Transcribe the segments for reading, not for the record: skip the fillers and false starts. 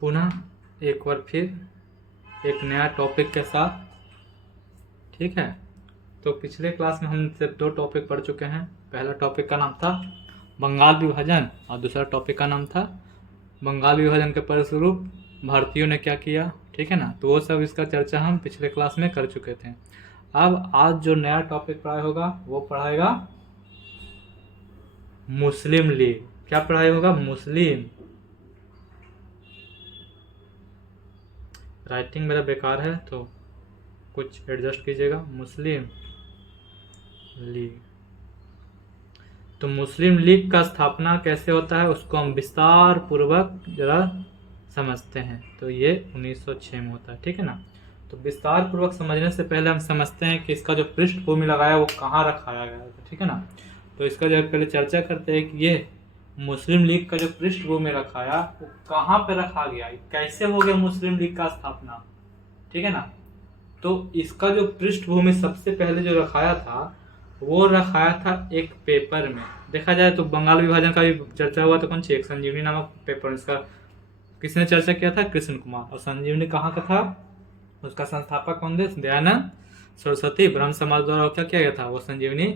पुनः एक बार फिर एक नया टॉपिक के साथ। ठीक है, तो पिछले क्लास में हम सिर्फ 2 टॉपिक पढ़ चुके हैं। पहला टॉपिक का नाम था बंगाल विभाजन और दूसरा टॉपिक का नाम था बंगाल विभाजन के परिस्वरूप भारतीयों ने क्या किया। ठीक है ना, तो वो सब इसका चर्चा हम पिछले क्लास में कर चुके थे। अब आज जो नया टॉपिक पढ़ाई होगा वो पढ़ाएगा मुस्लिम लीग। क्या पढ़ाई होगा? मुस्लिम। राइटिंग मेरा बेकार है तो कुछ एडजस्ट कीजिएगा। मुस्लिम लीग। तो मुस्लिम लीग का स्थापना कैसे होता है उसको हम विस्तार पूर्वक जरा समझते हैं। तो ये 1906 में होता है। ठीक है ना, तो विस्तार पूर्वक समझने से पहले हम समझते हैं कि इसका जो पृष्ठभूमि लगाया वो कहाँ रखाया गया था। ठीक है ना, तो इसका जो पहले चर्चा करते हैं कि ये मुस्लिम लीग का जो पृष्ठभूमि रखाया वो कहाँ पे रखा गया, कैसे हो गया मुस्लिम लीग का स्थापना। ठीक है ना, तो इसका जो पृष्ठभूमि सबसे पहले जो रखाया था वो रखाया था एक पेपर में। देखा जाए तो बंगाल विभाजन का भी चर्चा हुआ था। कौन सी? एक संजीवनी नामक पेपर। इसका किसने चर्चा किया था? कृष्ण कुमार। और संजीवनी कहाँ का था? उसका संस्थापक कौन थे? दयानंद सरस्वती ब्रह्म समाज द्वारा क्या किया गया था? वो संजीवनी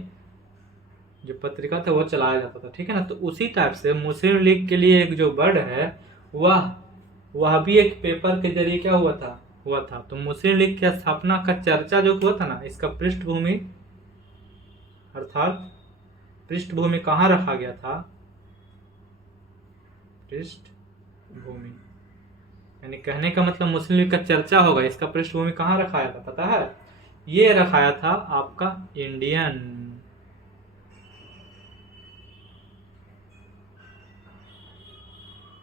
जो पत्रिका था वो चलाया जाता था। ठीक है ना, तो उसी टाइप से मुस्लिम लीग के लिए एक जो वर्ड है वह भी एक पेपर के जरिए क्या हुआ था। तो मुस्लिम लीग की स्थापना का चर्चा जो हुआ था ना, इसका पृष्ठभूमि अर्थात पृष्ठभूमि कहाँ रखा गया था? पृष्ठभूमि यानी कहने का मतलब मुस्लिम लीग का चर्चा होगा, इसका पृष्ठभूमि कहाँ रखाया था पता है? ये रखाया था आपका इंडियन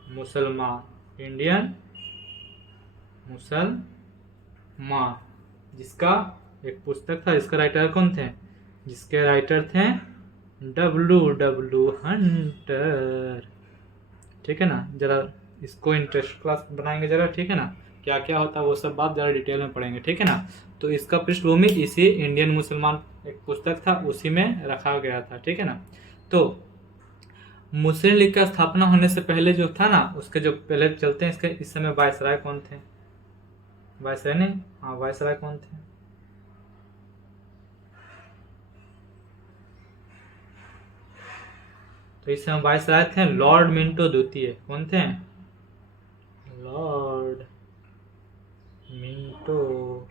मुसलमान। इंडियन मुसलमान, जिसका एक पुस्तक था, जिसका राइटर कौन थे? जिसके राइटर थे W हंटर। ठीक है ना, जरा इसको इंटरेस्ट क्लास बनाएंगे जरा। ठीक है ना, क्या क्या होता है वो सब बात जरा डिटेल में पढ़ेंगे। ठीक है ना, तो इसका पृष्ठभूमि इसी इंडियन मुसलमान एक पुस्तक था उसी में रखा गया था। ठीक है ना, तो मुस्लिम लीग का स्थापना होने से पहले जो था ना, उसके जो पहले चलते हैं इसके, इस समय वायसराय कौन थे? वायसराय ने, हाँ वायसराय कौन थे? तो इस समय वायसराय थे लॉर्ड मिंटो द्वितीय। कौन थे? लॉर्ड मिंटो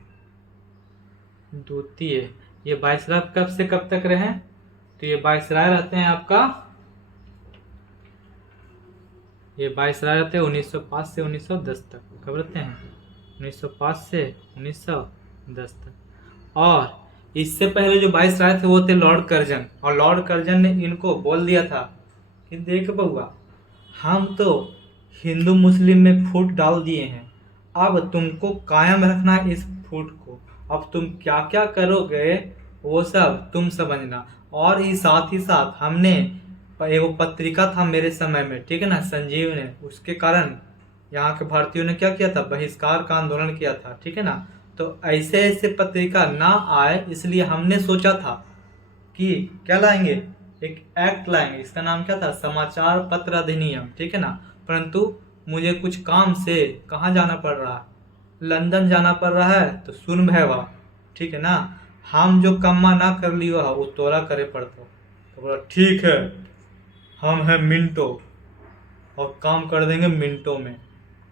द्वितीय। ये वायसराय कब से कब तक रहे? तो ये वायसराय रहते हैं आपका, ये वायसराय रहते हैं 1905 से 1910 तक। कब रहते हैं? 1905 से 1910 तक। और इससे पहले जो वायसराय थे वो थे लॉर्ड कर्जन। और लॉर्ड कर्जन ने इनको बोल दिया था कि देख बउआ, हम तो हिंदू मुस्लिम में फूट डाल दिए हैं, अब तुमको कायम रखना है इस फूट को। अब तुम क्या क्या करोगे वो सब तुम समझना। और ही साथ हमने वो पत्रिका था मेरे समय में, ठीक है ना, संजीव ने, उसके कारण यहाँ के भारतीयों ने क्या किया था? बहिष्कार का आंदोलन किया था। ठीक है ना, तो ऐसे ऐसे पत्रिका ना आए इसलिए हमने सोचा था कि क्या लाएंगे? एक एक्ट लाएंगे। इसका नाम क्या था? समाचार पत्र अधिनियम। ठीक है ना, परंतु मुझे कुछ काम से कहाँ जाना पड़ रहा है? लंदन जाना पड़ रहा है। तो सुन भैया, ठीक है ना, हम जो कम्मा ना कर लियो है वो तोरा करे पड़तो। तो बोला ठीक है, हम हैं मिनटो और काम कर देंगे मिनटों में।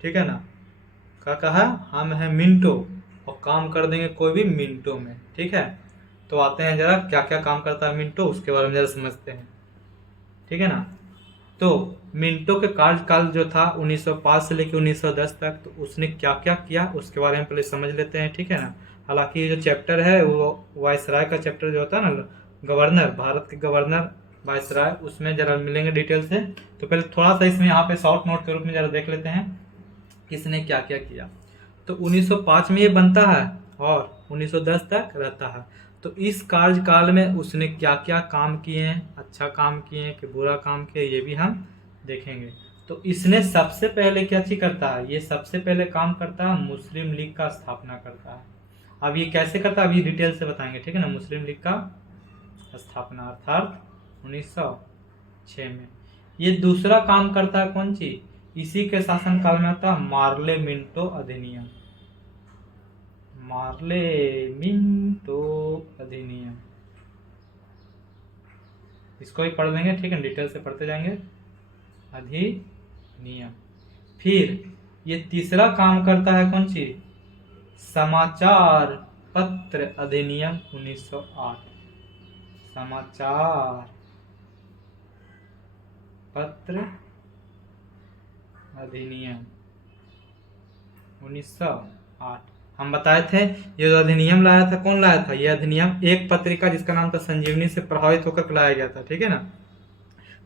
ठीक है ना, क्या कहा? हम हैं मिनटो और काम कर देंगे कोई भी मिनटों में। ठीक है, तो आते हैं जरा क्या क्या काम करता है मिनटो, उसके बारे में जरा समझते हैं। ठीक है ना, तो मिंटो के कार्यकाल जो था 1905 से लेकर 1910 तक, तो उसने क्या क्या किया उसके बारे में पहले समझ लेते हैं। ठीक है ना, हालांकि ये जो चैप्टर है वो वायसराय का चैप्टर जो होता है ना, गवर्नर, भारत के गवर्नर वायसराय, उसमें जरा मिलेंगे डिटेल से। तो पहले थोड़ा सा इसमें यहाँ पे शॉर्ट नोट के रूप में जरा देख लेते हैं किसने क्या क्या किया। तो 1905 में ये बनता है और 1910 तक रहता है। तो इस कार्यकाल में उसने क्या क्या काम किए हैं, अच्छा काम किए हैं कि बुरा काम किए, ये भी हम देखेंगे। तो इसने सबसे पहले क्या चीज करता है? ये सबसे पहले काम करता है मुस्लिम लीग का स्थापना करता है। अब ये कैसे करता है अभी डिटेल से बताएंगे। ठीक है ना, मुस्लिम लीग का स्थापना अर्थात 1906 में। ये दूसरा काम करता है कौन सी? इसी के शासनकाल में आता मार्ले मिंटो अधिनियम। मार्ले मिंटो अधिनियम, इसको ही पढ़ लेंगे, ठीक है, डिटेल से पढ़ते जाएंगे। अधिनियम। फिर ये तीसरा काम करता है कौन सी, समाचार पत्र अधिनियम 1908। समाचार पत्र अधिनियम 1908। हम बताए थे ये जो अधिनियम लाया था, कौन लाया था, ये अधिनियम एक पत्रिका जिसका नाम था संजीवनी से प्रभावित होकर लाया गया था, ठीक है ना।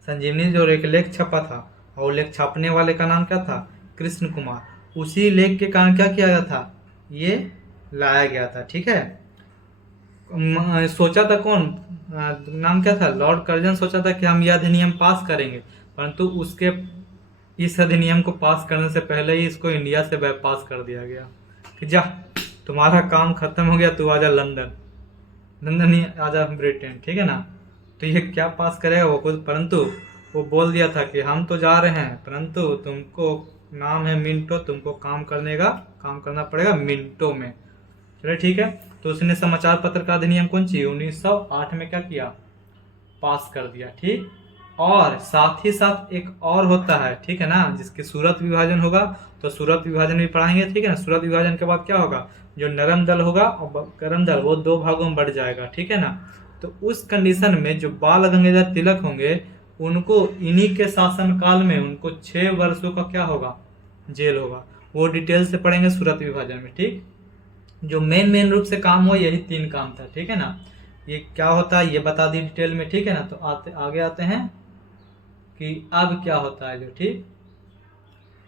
संजीवनी जो एक लेख छपा था, और लेख छापने वाले का नाम क्या था, कृष्ण कुमार। उसी लेख के कारण क्या किया गया था, ये लाया गया था, ठीक है। सोचा था कौन, नाम क्या था, लॉर्ड कर्जन सोचा था कि हम यह अधिनियम पास करेंगे, परंतु उसके इस अधिनियम को पास करने से पहले ही इसको इंडिया से बाईपास कर दिया गया कि जा तुम्हारा काम खत्म हो गया, तू आजा लंदन, लंदन ही आजा ब्रिटेन, ठीक है ना। तो ये क्या पास करेगा वो खुद, परंतु वो बोल दिया था कि हम तो जा रहे हैं, परंतु तुमको नाम है मिंटो, तुमको काम करना पड़ेगा मिंटो में। चलो ठीक है, तो उसने समाचार पत्र का अधिनियम कौन सी 1908 में क्या किया, पास कर दिया, ठीक। और साथ ही साथ एक और होता है, ठीक है ना, जिसके सूरत विभाजन होगा, तो सूरत विभाजन भी पढ़ाएंगे, ठीक है ना। सूरत विभाजन के बाद क्या होगा, जो नरम दल होगा और गरम दल, वो दो भागों में बढ़ जाएगा, ठीक है ना। तो उस कंडीशन में जो बाल गंगाधर तिलक होंगे, उनको इन्हीं के शासनकाल में उनको 6 वर्षों का क्या होगा, जेल होगा। वो डिटेल से पढ़ेंगे सूरत विभाजन में, ठीक। जो मेन रूप से काम हो, यही 3 काम था, ठीक है ना। ये क्या होता है ये बता दी डिटेल में, ठीक है ना। तो आगे आते हैं कि अब क्या होता है जो, ठीक।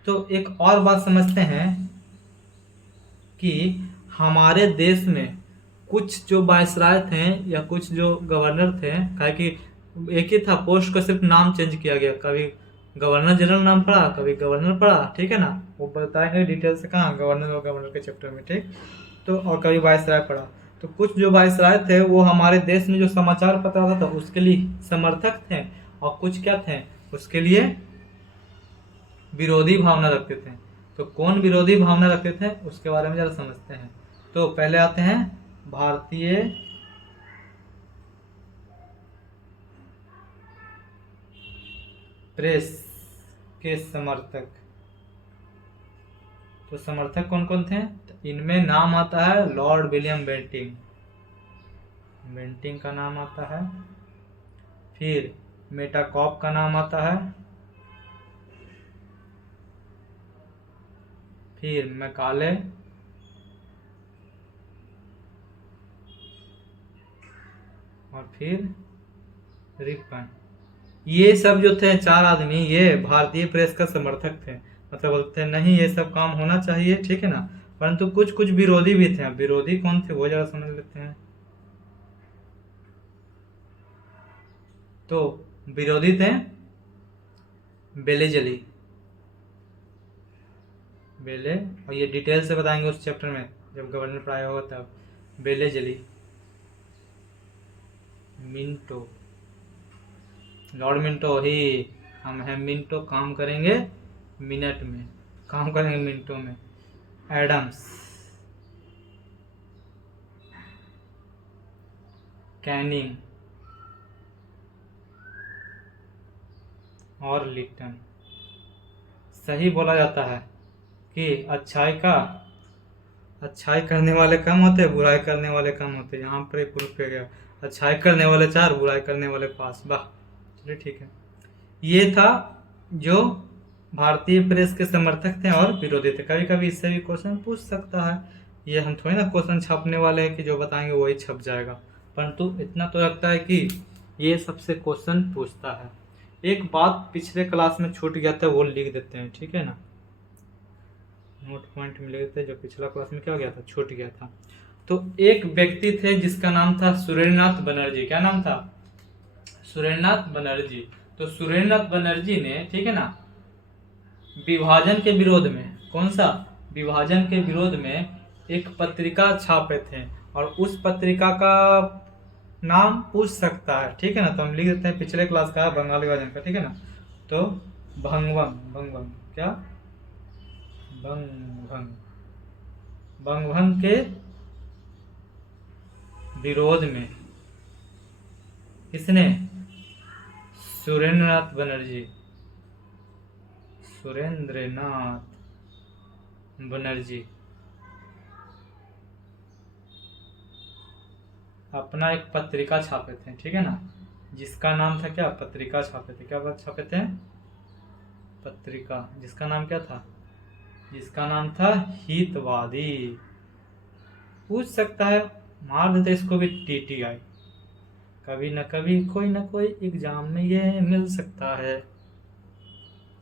तो एक और बात समझते हैं कि हमारे देश में कुछ जो वायसराय थे या कुछ जो गवर्नर थे, काहे कि एक ही था, पोस्ट का सिर्फ नाम चेंज किया गया, कभी गवर्नर जनरल नाम पड़ा, कभी गवर्नर पड़ा, ठीक है ना। वो बताएंगे डिटेल से कहाँ, गवर्नर और गवर्नर के चैप्टर में, ठीक। तो और कभी वायसराय पड़ा। तो कुछ जो वायसराय थे वो हमारे देश में जो समाचार पत्र आता था उसके लिए समर्थक थे, और कुछ क्या थे, उसके लिए विरोधी भावना रखते थे। तो कौन विरोधी भावना रखते थे उसके बारे में जरा समझते हैं। तो पहले आते हैं भारतीय प्रेस के समर्थक। तो समर्थक कौन कौन थे, तो इनमें नाम आता है लॉर्ड विलियम बेंटिंग, बेंटिंग का नाम आता है। फिर मेटाकॉप का नाम आता है। फिर मैकाले, और फिर रिपन। ये सब जो थे 4 आदमी, ये भारतीय प्रेस का समर्थक थे, मतलब बोलते हैं नहीं ये सब काम होना चाहिए, ठीक है ना। परंतु कुछ कुछ विरोधी भी थे। विरोधी कौन थे वो जरा समझ लेते हैं। तो विरोधी थे बेलेजली, बेले, और ये डिटेल से बताएंगे उस चैप्टर में जब गवर्नर पढ़ाया होगा तब। बेलेजली, मिंटो, लॉर्ड मिंटो ही हम हैं, मिंटो काम करेंगे मिनट में, काम करेंगे मिनटों में। एडम्स, कैनिंग और लिटन। सही बोला जाता है कि अच्छाई करने वाले कम होते, बुराई करने वाले कम होते। यहाँ पर एक प्रूफ किया गया, अच्छाई करने वाले 4, बुराई करने वाले 5। वाह, चलिए ठीक है। ये था जो भारतीय प्रेस के समर्थक थे और विरोधी थे। कभी कभी इससे भी क्वेश्चन पूछ सकता है। ये हम थोड़ी ना क्वेश्चन छापने वाले हैं कि जो बताएंगे वही छप जाएगा, परंतु इतना तो लगता है कि ये सबसे क्वेश्चन पूछता है। एक बात पिछले क्लास में छूट गया था, वो लिख देते हैं, ठीक है ना, नोट पॉइंट में लिख देते हैं, जो पिछला क्लास में क्या हो गया था, छूट गया था। तो एक व्यक्ति थे जिसका नाम था सुरेंद्रनाथ बनर्जी। क्या नाम था, सुरेंद्रनाथ बनर्जी। तो सुरेंद्रनाथ बनर्जी ने, ठीक है ना, विभाजन के विरोध में, कौन सा, विभाजन के विरोध में एक पत्रिका छापे थे, और उस पत्रिका का नाम पूछ सकता है, ठीक है ना। तो हम लिख देते हैं, पिछले क्लास का बंगाली विभाजन का, ठीक है ना। तो भंगभंग, भंगभंग क्या, भंगभंग, भंगभंग के विरोध में किसने, सुरेंद्रनाथ बनर्जी, सुरेंद्रनाथ बनर्जी अपना एक पत्रिका छापे थे, ठीक है ना, जिसका नाम था क्या, पत्रिका छापे थे, क्या बात छापे थे, पत्रिका, जिसका नाम क्या था, जिसका नाम था हितवादी। पूछ सकता है, मार देते इसको भी टीटीआई, कभी न कभी कोई ना कोई एग्जाम में ये मिल सकता है।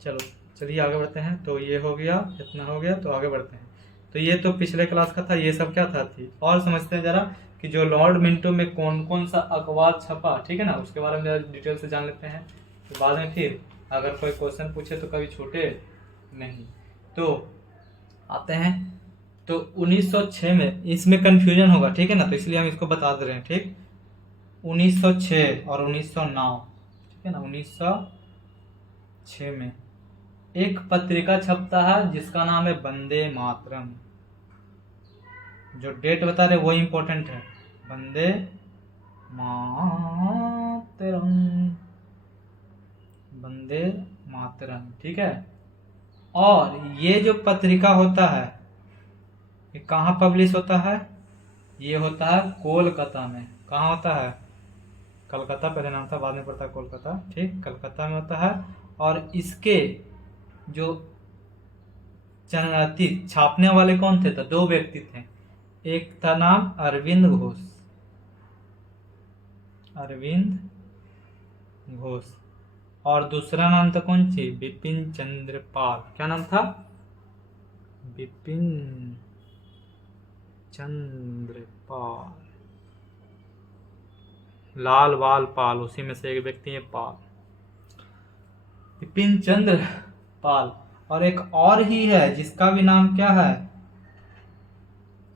चलो चलिए आगे बढ़ते हैं। तो ये हो गया, इतना हो गया, तो आगे बढ़ते हैं। तो ये तो पिछले क्लास का था, ये सब क्या था थी। और समझते हैं जरा कि जो लॉर्ड मिंटो में कौन कौन सा अखबार छपा, ठीक है ना, उसके बारे में जरा डिटेल से जान लेते हैं, तो बाद में फिर अगर कोई क्वेश्चन पूछे तो कभी छूटे नहीं। तो आते हैं, तो 1906 में, इसमें कंफ्यूजन होगा, ठीक है ना, तो इसलिए हम इसको बता दे रहे हैं, ठीक। 1906 और 1909, ठीक है ना, 1906 में एक पत्रिका छपता है जिसका नाम है वंदे मातरम। जो डेट बता रहे वो इम्पोर्टेंट है, वंदे मातरम, वंदे मातरम, ठीक है। और ये जो पत्रिका होता है ये कहाँ पब्लिश होता है, ये होता है कोलकाता में। कहाँ होता है, कलकत्ता पहले नाम था, बाद में पड़ता है कोलकाता, ठीक, कलकत्ता में होता है। और इसके जो छापने वाले कौन थे, तो दो व्यक्ति थे, एक था नाम अरविंद घोष, अरविंद घोष, और दूसरा नाम था कौन सी, बिपिन चंद्र पाल। क्या नाम था, बिपिन चंद्र पाल, लाल बाल पाल, उसी में से एक व्यक्ति है पाल, बिपिन चंद्र पाल। और एक और ही है जिसका भी नाम क्या है,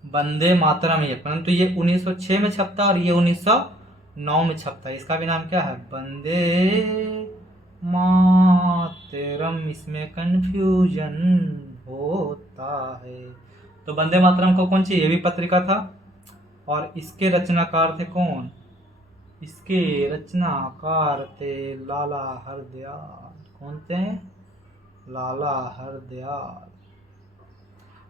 वंदे मातरम ही है, परंतु ये 1906 में छपता और ये 1909 में छपता है। इसका भी नाम क्या है, वंदे मातरम। इसमें कंफ्यूजन होता है। तो वंदे मातरम को कौन सी, ये भी पत्रिका था, और इसके रचनाकार थे कौन, इसके रचनाकार थे लाला हरदयाल। कौन थे, लाला हरदयाल।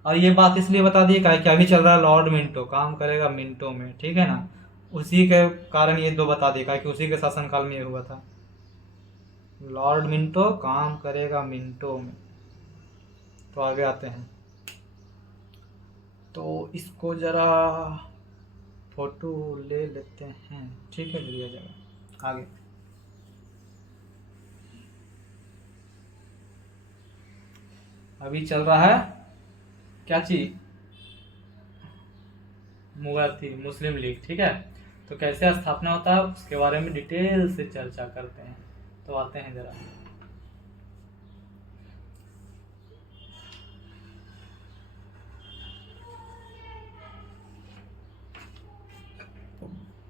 और ये बात इसलिए बता दी कि अभी चल रहा है लॉर्ड मिंटो, काम करेगा मिंटो में, ठीक है ना, उसी के कारण ये दो बता दिया कि उसी के शासनकाल में ये हुआ था, लॉर्ड मिंटो काम करेगा मिंटो में। तो आगे आते हैं, तो इसको जरा फोटो ले लेते हैं, ठीक है, लिया जाएगा। आगे अभी चल रहा है क्या चीज, मुस्लिम लीग, ठीक है। तो कैसे स्थापना होता है उसके बारे में डिटेल से चर्चा करते हैं। तो आते हैं जरा,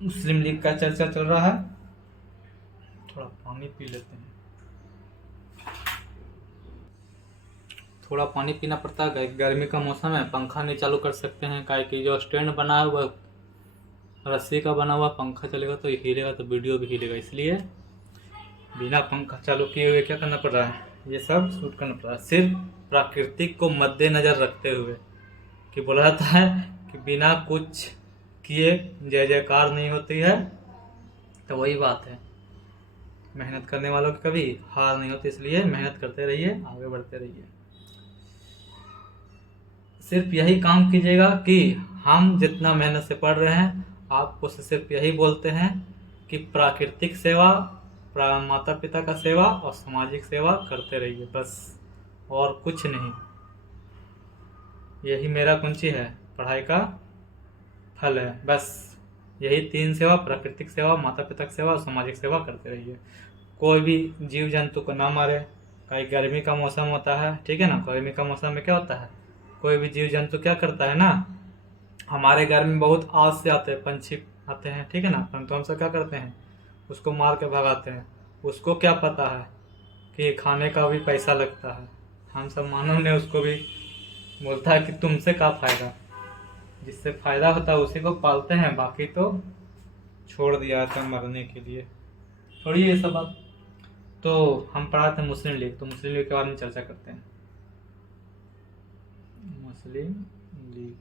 मुस्लिम लीग का चर्चा चल रहा है। थोड़ा पानी पी लेते हैं, थोड़ा पानी पीना पड़ता है, गर्मी का मौसम है, पंखा नहीं चालू कर सकते हैं, काहे कि जो स्टैंड बना है वह रस्सी का बना हुआ, पंखा चलेगा तो हिलेगा, तो वीडियो भी हिलेगा, इसलिए बिना पंखा चालू किए हुए क्या करना पड़ रहा है, ये सब शूट करना पड़ रहा है, सिर्फ प्राकृतिक को मद्देनजर रखते हुए। कि बोला जाता है कि बिना कुछ किए जय जयकार नहीं होती है, तो वही बात है, मेहनत करने वालों की कभी हार नहीं होती, इसलिए मेहनत करते रहिए, आगे बढ़ते रहिए। सिर्फ यही काम कीजिएगा कि हम जितना मेहनत से पढ़ रहे हैं आपको सिर्फ यही बोलते हैं कि प्राकृतिक सेवा, माता पिता का सेवा और सामाजिक सेवा करते रहिए, बस, और कुछ नहीं। यही मेरा कुंची है, पढ़ाई का फल है, बस यही तीन सेवा, प्राकृतिक सेवा, माता पिता की सेवा और सामाजिक सेवा करते रहिए। कोई भी जीव जंतु को ना मारे, कहीं गर्मी का मौसम होता है, ठीक है ना, गर्मी का मौसम में क्या होता है, कोई भी जीव जंतु क्या करता है ना, हमारे घर में बहुत आस से आते हैं, पंछी आते हैं, ठीक है ना, परंतु हम सब क्या करते हैं, उसको मार के भगाते हैं। उसको क्या पता है कि खाने का भी पैसा लगता है, हम सब मानव ने उसको भी बोलता है कि तुमसे क्या फायदा, जिससे फायदा होता है उसी को पालते हैं, बाकी तो छोड़ दिया जाता है मरने के लिए। छोड़िए ये सब बात। तो हम पढ़ाते हैं मुस्लिम लीग, तो मुस्लिम लीग के बारे में चर्चा करते हैं। मुस्लिम लीग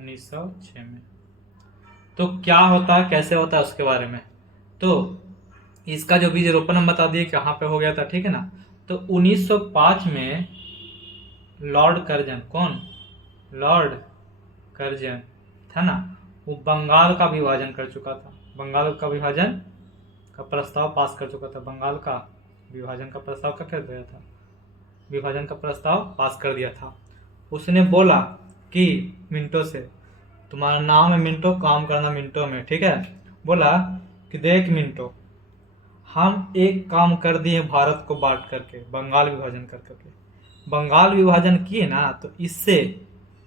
1906 में तो क्या होता है, कैसे होता है, उसके बारे में। तो इसका जो बीज रोपण हम बता दिए कहाँ पे हो गया था, ठीक है ना। तो 1905 में लॉर्ड कर्जन, कौन, लॉर्ड कर्जन था ना, वो बंगाल का विभाजन कर चुका था। बंगाल का विभाजन का प्रस्ताव पास कर चुका था। बंगाल का विभाजन का प्रस्ताव क्या कर दिया था, विभाजन का प्रस्ताव पास कर दिया था। उसने बोला कि मिंटो से, तुम्हारा नाम है मिंटो, काम करना मिंटो में, ठीक है। बोला कि देख मिंटो, हम एक काम कर दिए भारत को बांट करके, बंगाल विभाजन कर करके। बंगाल विभाजन किए ना, तो इससे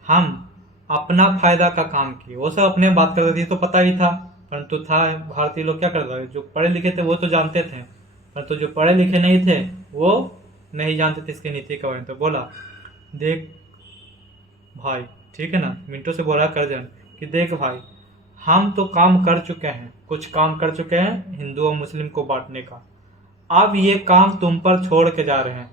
हम अपना फायदा का काम किए। वो सब अपने बात कर रहे थे, तो पता ही था, परंतु था भारतीय लोग क्या कर रहे थे, जो पढ़े लिखे थे वो तो जानते थे, परंतु जो पढ़े लिखे नहीं थे वो नहीं जानते थे इसकी नीति का बारे में। तो बोला देख भाई, ठीक है ना, मिंटो से बोला कर्जन कि देख भाई, हम तो काम कर चुके हैं, कुछ काम कर चुके हैं हिंदू और मुस्लिम को बांटने का। अब ये काम तुम पर छोड़ के जा रहे हैं,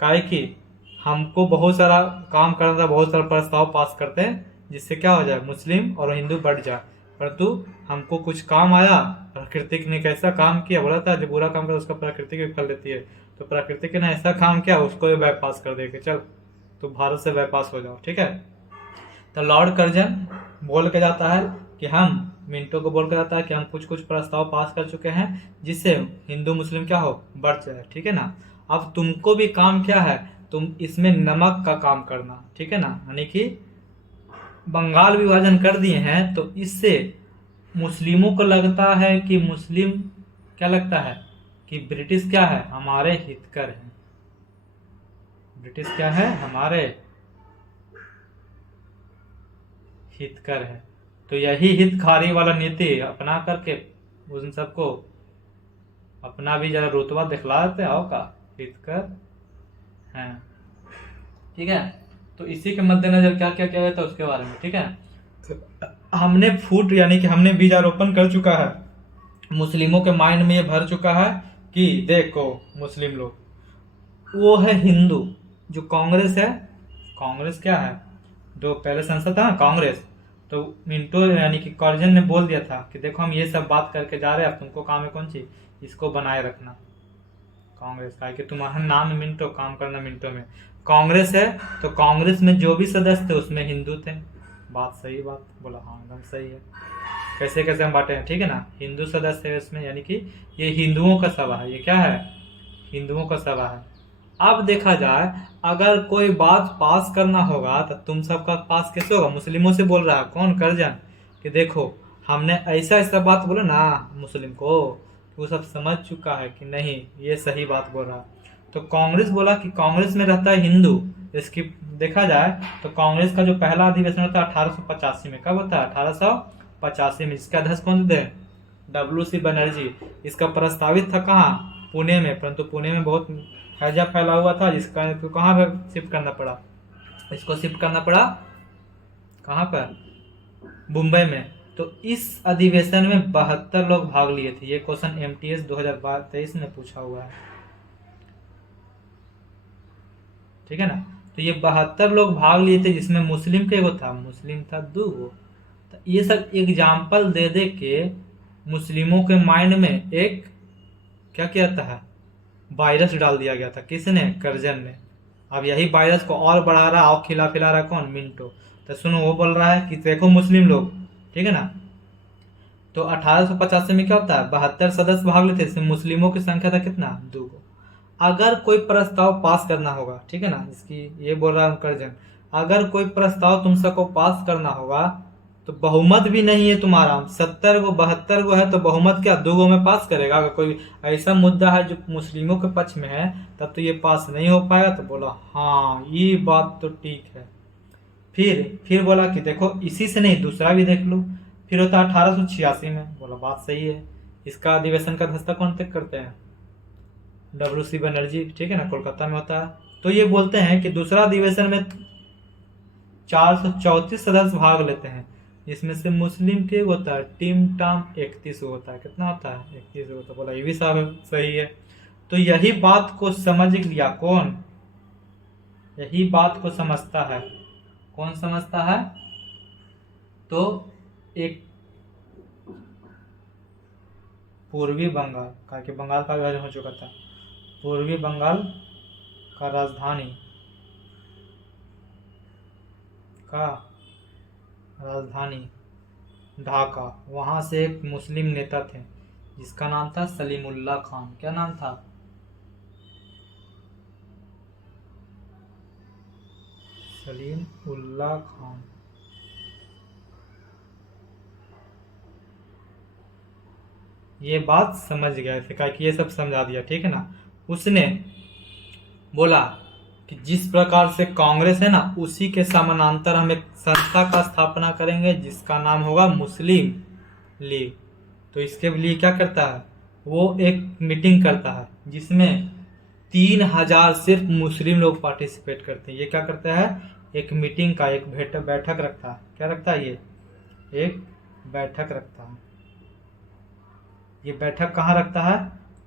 काहे कि हमको बहुत सारा काम करना था, बहुत सारा प्रस्ताव पास करते हैं जिससे क्या हो जाए, मुस्लिम और हिंदू बढ़ जाए। परंतु हमको कुछ काम आया, प्रकृति ने कैसा काम किया, बोला था जो बुरा काम करे उसका प्रकृति भी फल देती है। तो प्रकृति ने ऐसा काम किया, उसको भी बाईपास कर देगा, चल तो भारत से बाईपास हो जाओ, ठीक है। तो लॉर्ड कर्जन बोल के जाता है कि हम, मिंटो को बोल के जाता है कि हम कुछ कुछ प्रस्ताव पास कर चुके हैं जिससे हिंदू मुस्लिम क्या हो, बढ़ जाए, ठीक है ना। अब तुमको भी काम क्या है, तुम इसमें नमक का काम करना, ठीक है ना। यानी कि बंगाल विभाजन कर दिए हैं, तो इससे मुस्लिमों को लगता है कि मुस्लिम, क्या लगता है कि ब्रिटिश क्या है, हमारे हितकर है। ब्रिटिश क्या है, हमारे हितकर है। तो यही हितकारी वाला नीति अपना करके उन सबको अपना भी जरा रुतबा दिखला देते, आओ का हितकर हैं, ठीक है। तो इसी के मद्देनजर क्या क्या किया जाता है उसके बारे में, ठीक है। हमने फूट यानी कि हमने बीजारोपण कर चुका है, मुस्लिमों के माइंड में ये भर चुका है कि देखो मुस्लिम लोग वो है हिंदू, जो कांग्रेस है, कांग्रेस क्या है, जो पहले संसद था ना कांग्रेस, तो मिंटो यानी कि कर्जन ने बोल दिया था कि देखो हम ये सब बात करके जा रहे हैं, अब तुमको काम है कौन सी, इसको बनाए रखना कांग्रेस का, कि तुम्हारा नाम है मिंटो, काम करना मिंटो में। कांग्रेस है तो कांग्रेस में जो भी सदस्य थे उसमें हिंदू थे। बात सही, बात बोला, हाँ एकदम सही है। कैसे कैसे हम बांटे हैं, ठीक है ना, हिंदू सदस्य है इसमें, यानी कि ये हिंदुओं का सभा है, ये क्या है, हिंदुओं का सभा है। अब देखा जाए अगर कोई बात पास करना होगा तो तुम सबका पास कैसे होगा, मुस्लिमों से बोल रहा है कौन, कर्जन, कि देखो हमने ऐसा ऐसा बात बोला ना मुस्लिम को, वो सब समझ चुका है कि नहीं ये सही बात बोल रहा। तो कांग्रेस बोला कि कांग्रेस में रहता है हिंदू, इसकी देखा जाए तो कांग्रेस का जो पहला अधिवेशन होता है 1885 में, कब होता है, 1885 में। इसका अध्यक्ष कौन थे, WC बनर्जी। इसका प्रस्तावित था कहाँ, पुणे में, परंतु पुणे में बहुत हैजा फैला हुआ था, जिसका तो कहाँ पर शिफ्ट करना पड़ा, इसको शिफ्ट करना पड़ा कहाँ पर, मुंबई में। तो इस अधिवेशन में 72 लोग भाग लिए थे। ये क्वेश्चन MTS 2023 में पूछा हुआ है, ठीक है ना। तो ये 72 लोग भाग लिए थे, जिसमें मुस्लिम के था, मुस्लिम था 2। तो ये सब एग्जाम्पल दे दे के मुस्लिमों के माइंड में एक क्या किया था, वायरस डाल दिया गया था, किसने, कर्जन ने। अब यही वायरस को और बढ़ा रहा और खिला पिला रहा कौन, मिंटो। तो सुनो वो बोल रहा है कि देखो मुस्लिम लोग, ठीक है ना। तो 1885 में क्या होता है, 72 सदस्य भाग लेते, इसमें मुस्लिमों की संख्या था कितना, 2। अगर कोई प्रस्ताव पास करना होगा, ठीक है ना, इसकी ये बोल रहा है कर्जन, अगर कोई प्रस्ताव तुम सबको पास करना होगा तो बहुमत भी नहीं है तुम्हारा, 70 गो 72 गो है, तो बहुमत क्या 2 गो में पास करेगा। अगर कोई ऐसा मुद्दा है जो मुस्लिमों के पक्ष में है तब तो ये पास नहीं हो पाएगा। तो बोला हाँ ये बात तो ठीक है। फिर बोला कि देखो इसी से नहीं दूसरा भी देख लो। फिर होता 1886 में, बोला बात सही है। इसका अधिवेशन का अध्यक्षता कौन तक करते हैं, WC बनर्जी, ठीक है ना, कोलकाता में होता है। तो ये बोलते हैं कि दूसरा अधिवेशन में 434 सदस्य भाग लेते हैं, इसमें से मुस्लिम के होता है टीम टाम 31 होता है। कितना होता है? 31 होता है। बोला ये भी सही है। तो यही बात को समझ लिया कौन? यही बात को समझता है कौन? समझता है तो एक पूर्वी बंगाल का, कि बंगाल का विभाजन हो चुका था, पूर्वी बंगाल का राजधानी ढाका, वहां से एक मुस्लिम नेता थे जिसका नाम था सलीमुल्लाह खान। क्या नाम था? सलीमुल्लाह खान। ये बात समझ गया थे, कि ये सब समझा दिया, ठीक है ना। उसने बोला कि जिस प्रकार से कांग्रेस है ना, उसी के समानांतर हम एक संस्था का स्थापना करेंगे जिसका नाम होगा मुस्लिम लीग। तो इसके लिए क्या करता है वो? एक मीटिंग करता है जिसमें 3000 सिर्फ मुस्लिम लोग पार्टिसिपेट करते हैं। ये क्या करता है? एक मीटिंग का एक बैठक रखता है। क्या रखता है? ये एक बैठक रखता है। ये बैठक कहाँ रखता है?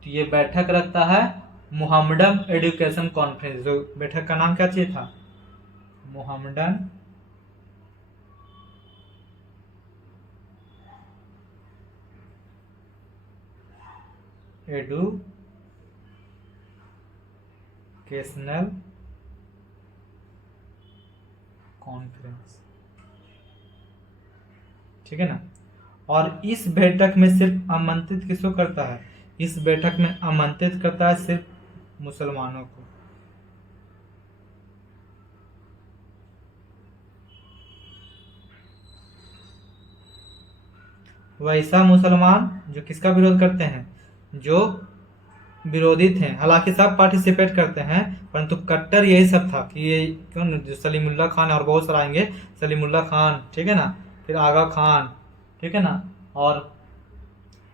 तो ये बैठक रखता है मुहम्मडन एजुकेशन कॉन्फ्रेंस। जो बैठक का नाम क्या चाहिए था? मुहम्मडन एजुकेशनल कॉन्फ्रेंस, ठीक है ना। और इस बैठक में सिर्फ आमंत्रित किसको करता है? इस बैठक में आमंत्रित करता है सिर्फ मुसलमानों को। वैसा मुसलमान जो किसका विरोध करते हैं? जो विरोधी थे। हालांकि सब पार्टिसिपेट करते हैं, परंतु कट्टर यही सब था कि ये क्यों, जो सलीमुल्लाह खान और बहुत सारा आएंगे, सलीमुल्लाह खान, ठीक है ना, फिर आगा खान, ठीक है ना, और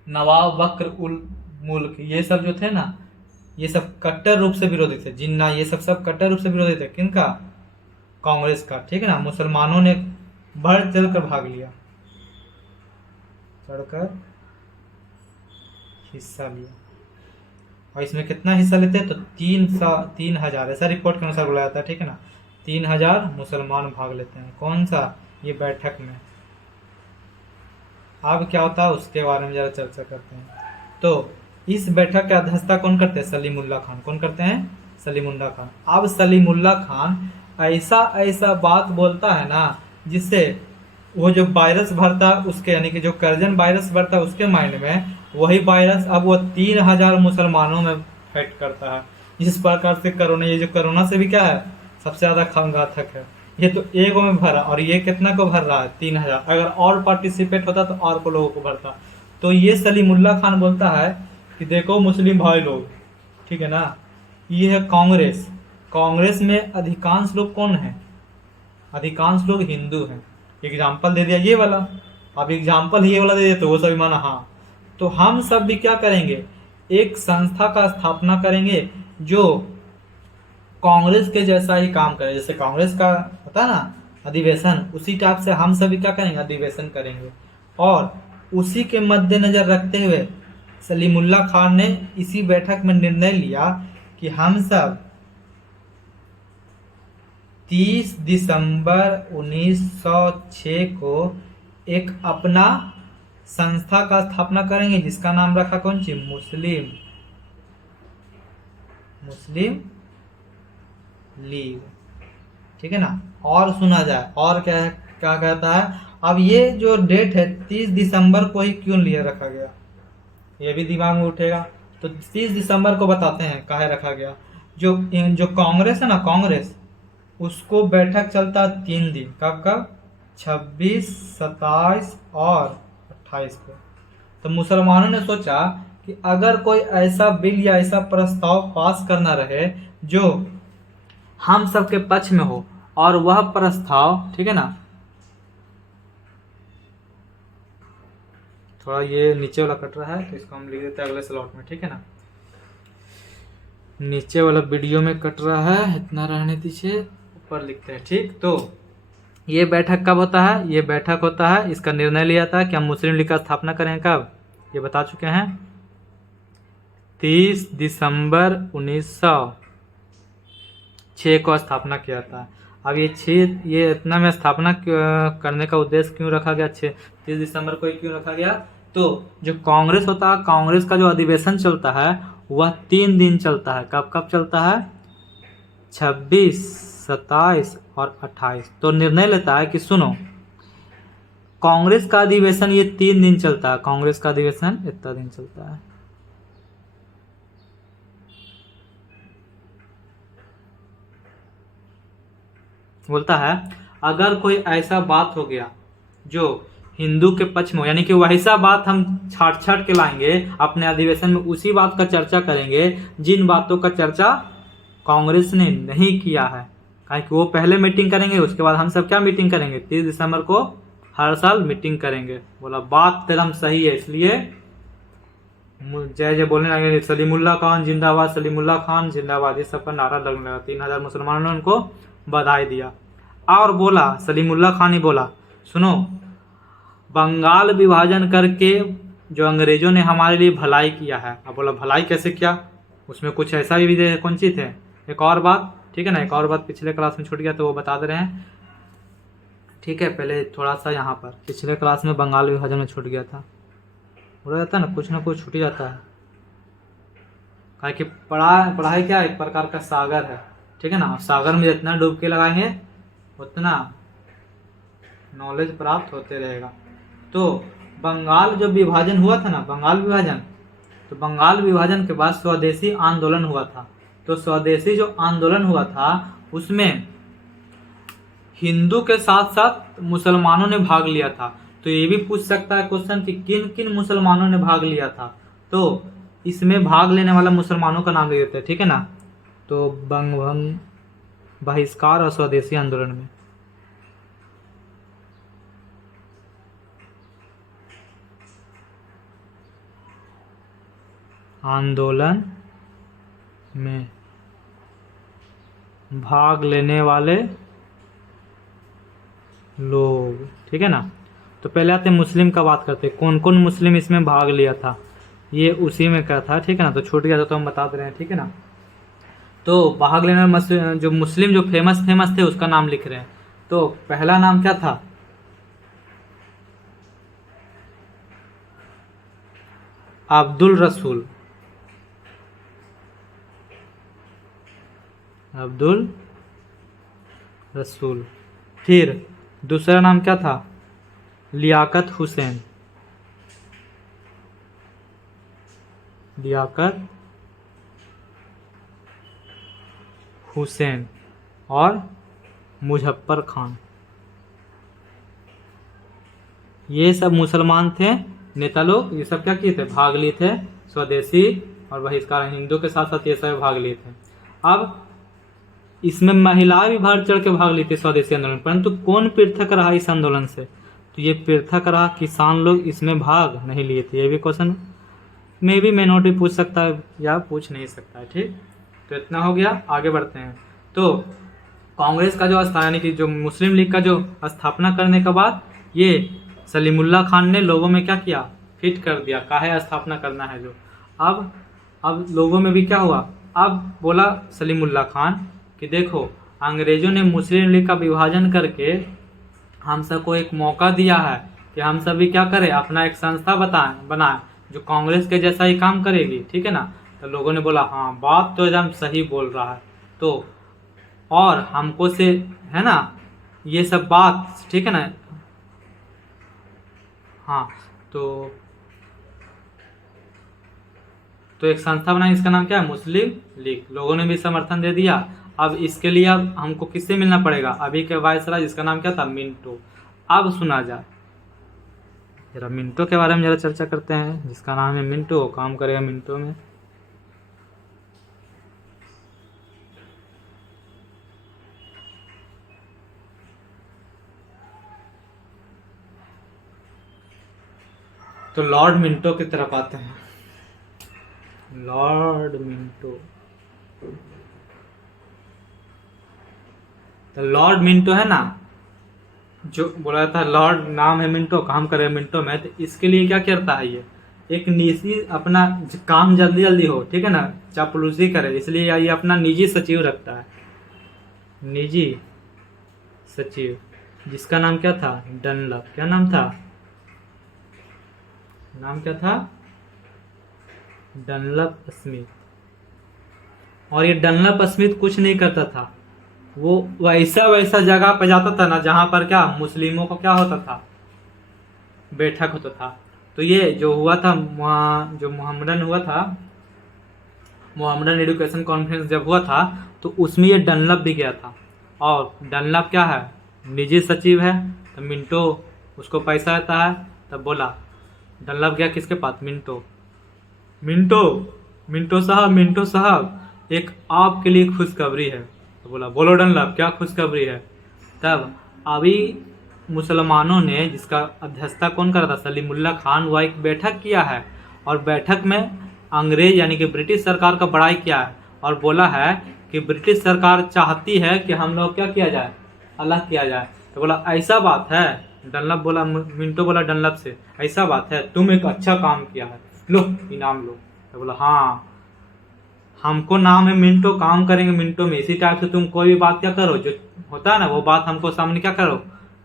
नवाब बकर उल मुल्क, ये सब जो थे ना, ये सब कट्टर रूप से विरोधी थे। जिन्ना, ये सब कट्टर रूप से विरोधी थे। किनका? कांग्रेस का, ठीक है ना। मुसलमानों ने बढ़ चढ़ कर भाग लिया, चढ़कर हिस्सा लिया। और इसमें कितना हिस्सा लेते हैं? तो 3,000, ऐसा रिपोर्ट के अनुसार बुलाया था, ठीक है ना। 3,000 मुसलमान भाग लेते हैं। कौन सा? ये बैठक में। अब क्या होता है उसके बारे में जरा चर्चा करते हैं। तो इस बैठक की अध्यक्षता कौन करते हैं? सलीमुल्लाह खान। कौन करते हैं? सलीमुल्लाह खान। अब सलीमुल्लाह खान ऐसा ऐसा बात बोलता है ना, जिससे वो जो वायरस भरता उसके, यानी कि जो कर्जन वायरस भरता उसके माइंड में, वही वायरस अब वो 3,000 मुसलमानों में फाइट करता है। जिस प्रकार से कोरोना, ये जो कोरोना से भी क्या है, सबसे ज्यादा घातक है। ये तो एक में भरा, और ये कितना को भर रहा है? 3,000। अगर और पार्टिसिपेट होता तो और को लोगों को भरता। तो ये सलीमुल्लाह खान बोलता है कि देखो मुस्लिम भाई लोग, ठीक है ना, ये है कांग्रेस। कांग्रेस में अधिकांश लोग कौन है? अधिकांश लोग हिंदू हैं। एग्जाम्पल दे दिया ये वाला। अब एग्जाम्पल ये वाला दे दिया तो वो सभी माना हाँ। तो हम सब भी क्या करेंगे? एक संस्था का स्थापना करेंगे जो कांग्रेस के जैसा ही काम करे। जैसे कांग्रेस का होता है ना अधिवेशन, उसी टाइप से हम सभी क्या करेंगे? अधिवेशन करेंगे। और उसी के मद्देनजर रखते हुए सलीमुल्लाह खान ने इसी बैठक में निर्णय लिया कि हम सब 30 दिसंबर 1906 को एक अपना संस्था का स्थापना करेंगे जिसका नाम रखा कौन सी? मुस्लिम लीग, ठीक है ना। और सुना जाए और क्या है, क्या कहता है। अब ये जो डेट है 30 दिसंबर को ही क्यों लिए रखा गया, ये भी दिमाग में उठेगा। तो 30 दिसंबर को बताते हैं काहे रखा गया। जो कांग्रेस है ना, कांग्रेस, उसको बैठक चलता 3 दिन। कब कब? 26, 27 और 28 को। तो मुसलमानों ने सोचा कि अगर कोई ऐसा बिल या ऐसा प्रस्ताव पास करना रहे जो हम सबके पक्ष में हो, और वह प्रस्ताव, ठीक है ना, थोड़ा ये नीचे वाला कट रहा है तो इसको हम लिख देते हैं अगले स्लॉट में, ठीक है ना। नीचे वाला वीडियो में कट रहा है, इतना रहने दीजिए, ऊपर लिखते हैं। ठीक, तो ये बैठक कब होता है? ये बैठक होता है, इसका निर्णय लिया था कि हम मुस्लिम लीग का स्थापना करें। कब? ये बता चुके हैं, 30 दिसंबर 1906 को स्थापना किया था। अब ये इतना में स्थापना करने का उद्देश्य क्यों रखा गया? 30 दिसंबर को ही क्यों रखा गया? तो जो कांग्रेस होता है, कांग्रेस का जो अधिवेशन चलता है वह 3 दिन चलता है। कब कब चलता है? 26, 27 और 28। तो निर्णय लेता है कि सुनो, कांग्रेस का अधिवेशन ये 3 दिन चलता है, कांग्रेस का अधिवेशन इतना दिन चलता है। बोलता है अगर कोई ऐसा बात हो गया जो हिंदू के पक्ष में हो, यानी कि वैसा बात हम छाट छाट के लाएंगे अपने अधिवेशन में, उसी बात का चर्चा करेंगे जिन बातों का चर्चा कांग्रेस ने नहीं किया है। कि वो पहले मीटिंग करेंगे, उसके बाद हम सब क्या मीटिंग करेंगे? 30 दिसंबर को हर साल मीटिंग करेंगे। बोला बात एकदम सही है, इसलिए जय जय बोलने लगे, सलीमुल्लाह खान जिंदाबाद, सलीमुल्लाह खान जिंदाबाद, ये सबका नारा लगने लगा। 3000 मुसलमानों ने उनको बधाई दिया। और बोला, सलीमुल्लाह खान ही बोला, सुनो, बंगाल विभाजन करके जो अंग्रेजों ने हमारे लिए भलाई किया है। अब बोला भलाई कैसे किया? उसमें कुछ ऐसा भी कौन सी थे? एक और बात, ठीक है ना, एक और बात पिछले क्लास में छूट गया तो वो बता दे रहे हैं। ठीक है, पहले थोड़ा सा यहाँ पर पिछले क्लास में बंगाल विभाजन में छूट गया था। हो जाता है ना कुछ छूट ही जाता है। कहा कि पढ़ाई क्या एक प्रकार का सागर है, ठीक है ना, सागर में जितना डुबकी लगाएंगे उतना नॉलेज प्राप्त होते रहेगा। तो बंगाल जब विभाजन हुआ था ना, बंगाल विभाजन, तो बंगाल विभाजन के बाद स्वदेशी आंदोलन हुआ था। तो स्वदेशी जो आंदोलन हुआ था उसमें हिंदू के साथ साथ मुसलमानों ने भाग लिया था। तो ये भी पूछ सकता है क्वेश्चन कि किन किन मुसलमानों ने भाग लिया था। तो इसमें भाग लेने वाला मुसलमानों का नाम ले देते हैं, ठीक है ना। तो बंग बहिष्कार और स्वदेशी आंदोलन में भाग लेने वाले लोग, ठीक है ना। तो पहले आते मुस्लिम का बात करते, कौन कौन मुस्लिम इसमें भाग लिया था, ये उसी में क्या था, ठीक है ना। तो छूट गया था तो हम बता दे रहे हैं, ठीक है ना। तो भाग लेने वाले जो मुस्लिम जो फेमस थे उसका नाम लिख रहे हैं। तो पहला नाम क्या था? अब्दुल रसूल, अब्दुल रसूल। फिर दूसरा नाम क्या था? लियाकत हुसैन, लियाकत हुसैन और मुजफ्फर खान। ये सब मुसलमान थे नेता लोग, ये सब क्या किए थे? भाग लिए थे स्वदेशी और बहिष्कार, हिंदू के साथ साथ ये सब भाग लिए थे। अब इसमें महिलाएं भी बढ़ चढ़ के भाग ली थी स्वदेशी आंदोलन, परंतु कौन पृथक रहा इस आंदोलन से? तो ये पृथक रहा, किसान लोग इसमें भाग नहीं लिए थे। ये भी क्वेश्चन में भी मेन नोट भी पूछ सकता है या पूछ नहीं सकता है, ठीक। तो इतना हो गया, आगे बढ़ते हैं। तो कांग्रेस का जो यानी कि जो मुस्लिम लीग का जो स्थापना करने के बाद ये सलीमुल्लाह खान ने लोगों में क्या किया? फिट कर दिया, काहे स्थापना करना है जो। अब लोगों में भी क्या हुआ? अब बोला सलीमुल्लाह खान कि देखो, अंग्रेजों ने मुस्लिम लीग का विभाजन करके हम सबको एक मौका दिया है कि हम सभी क्या करें, अपना एक संस्था बनाएं जो कांग्रेस के जैसा ही काम करेगी, ठीक है ना। तो लोगों ने बोला हाँ, बात तो एकदम सही बोल रहा है। तो और हमको से है ना ये सब बात, ठीक है ना। हाँ, तो एक संस्था बनाई, इसका नाम क्या है? मुस्लिम लीग। लोगों ने भी समर्थन दे दिया। अब इसके लिए अब हमको किससे मिलना पड़ेगा? अभी के वायसराय जिसका नाम क्या था? मिंटो। अब सुना जाए जरा मिंटो के बारे में जरा चर्चा करते हैं, जिसका नाम है मिंटो, काम करेगा मिंटो में। तो लॉर्ड मिंटो की तरफ आते हैं। लॉर्ड मिंटो तो लॉर्ड मिंटो है ना, जो बोला था लॉर्ड नाम है मिंटो, काम करे मिंटो में, तो इसके लिए क्या करता है ये, एक निजी अपना काम जल्दी जल्दी हो, ठीक है ना, चापलूसी करे, इसलिए ये अपना निजी सचिव रखता है, निजी सचिव, जिसका नाम क्या था, डनलप। क्या नाम था, नाम क्या था, डनलप स्मिथ। और ये डनलप स्मिथ कुछ नहीं करता था, वो वैसा वैसा जगह पे जाता था ना जहां पर क्या मुस्लिमों को क्या होता था, बैठक होता था। तो ये जो हुआ था जो मोहम्मदन हुआ था, मोहम्मदन एजुकेशन कॉन्फ्रेंस जब हुआ था, तो उसमें ये डनलप भी गया था। और डनलप क्या है, निजी सचिव है, तो मिंटो उसको पैसा देता है। तब बोला डनलप गया किसके पास, मिंटो, मिंटो मिंटो साहब एक आपके लिए खुशखबरी है। तो बोला बोलो डनलप क्या खुशखबरी है। तब अभी मुसलमानों ने, जिसका अध्यक्षता कौन कर रहा था, सलीमुल्लाह खान, वह एक बैठक किया है, और बैठक में अंग्रेज यानी कि ब्रिटिश सरकार का बड़ाई किया है, और बोला है कि ब्रिटिश सरकार चाहती है कि हम लोग क्या किया जाए, अलग किया जाए। तो बोला ऐसा बात है, डनलप बोला, मिंटो बोला डनलप से, ऐसा बात है, तुम एक अच्छा काम किया है, लो इनाम लो। तो बोला हाँ, हमको नाम है मिंटो, काम करेंगे मिंटो में। इसी टाइप से तुम कोई भी बात क्या करो, जो होता है ना वो बात हमको सामने क्या करो,